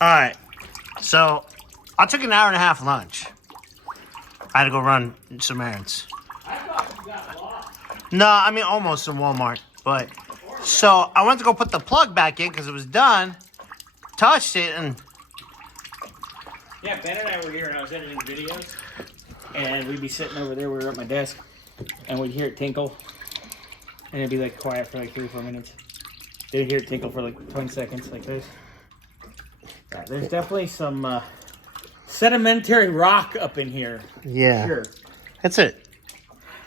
All right. So I took an hour and a half lunch. I had to go run some errands. I thought you got lost. No, I mean almost in Walmart. But so I went to go put the plug back in because it was done. Touched it and Yeah, Ben and I were here and I was editing videos. And we'd be sitting over there, we were at my desk, and we'd hear it tinkle. And it'd be like quiet for like 3 or 4 minutes. Then you'd hear it tinkle for like 20 seconds like this. Yeah, there's definitely some sedimentary rock up in here. yeah, Sure. that's it.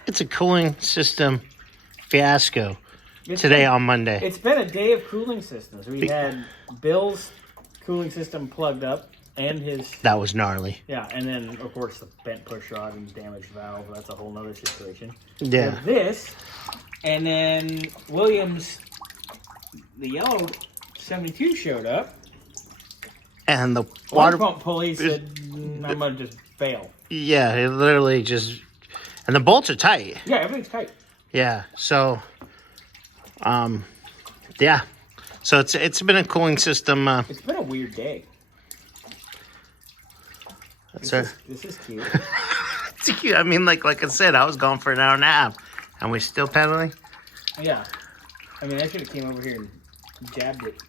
It's a cooling system fiasco today on Monday. It's been a day of cooling systems. We had Bill's cooling system plugged up and his... That was gnarly. Yeah, and then, of course, the bent push rod and damaged valve. That's a whole nother situation. Yeah. We have this, and then Williams, the yellow 72 showed up. And the Water pump pulley said, I'm going to just fail. Yeah, it literally just... And the bolts are tight. Yeah, everything's tight. Yeah, so... yeah. So it's been a cooling system. It's been a weird day. This is cute. It's cute. I mean, like I said, I was going for an hour and a half. And we're still pedaling? Yeah. I mean, I should have came over here and jabbed it.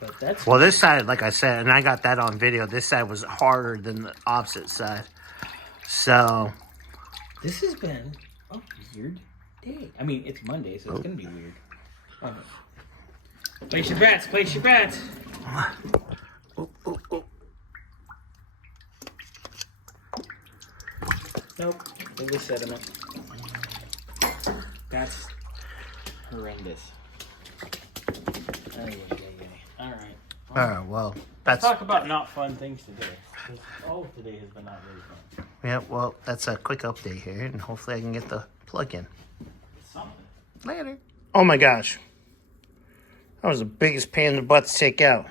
But that's... Well, this side, like I said, and I got that on video, this side was harder than the opposite side. So... This has been a weird day. I mean, it's Monday, so it's going to be weird. Oh, no. Place your bets. Place your bets. Ooh, ooh, ooh. Nope. It was sediment. That's horrendous. All right. Oh, well, Let's that's... talk about not fun things today. All of today has been not very fun. Yeah, well, that's a quick update here, and hopefully I can get the plug in. Something. Later. Oh my gosh. That was the biggest pain in the butt to take out.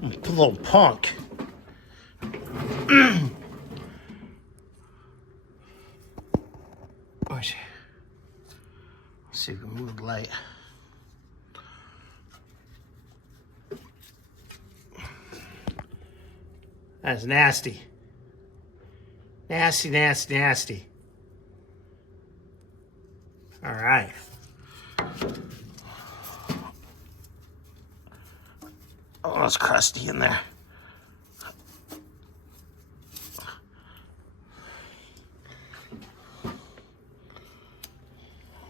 Little punk. Let's see if we can move the light. That's nasty. Nasty, nasty, nasty. All right. Oh, it's crusty in there.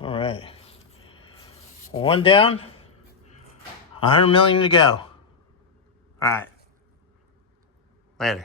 All right. One down. 100 million to go. All right. Later.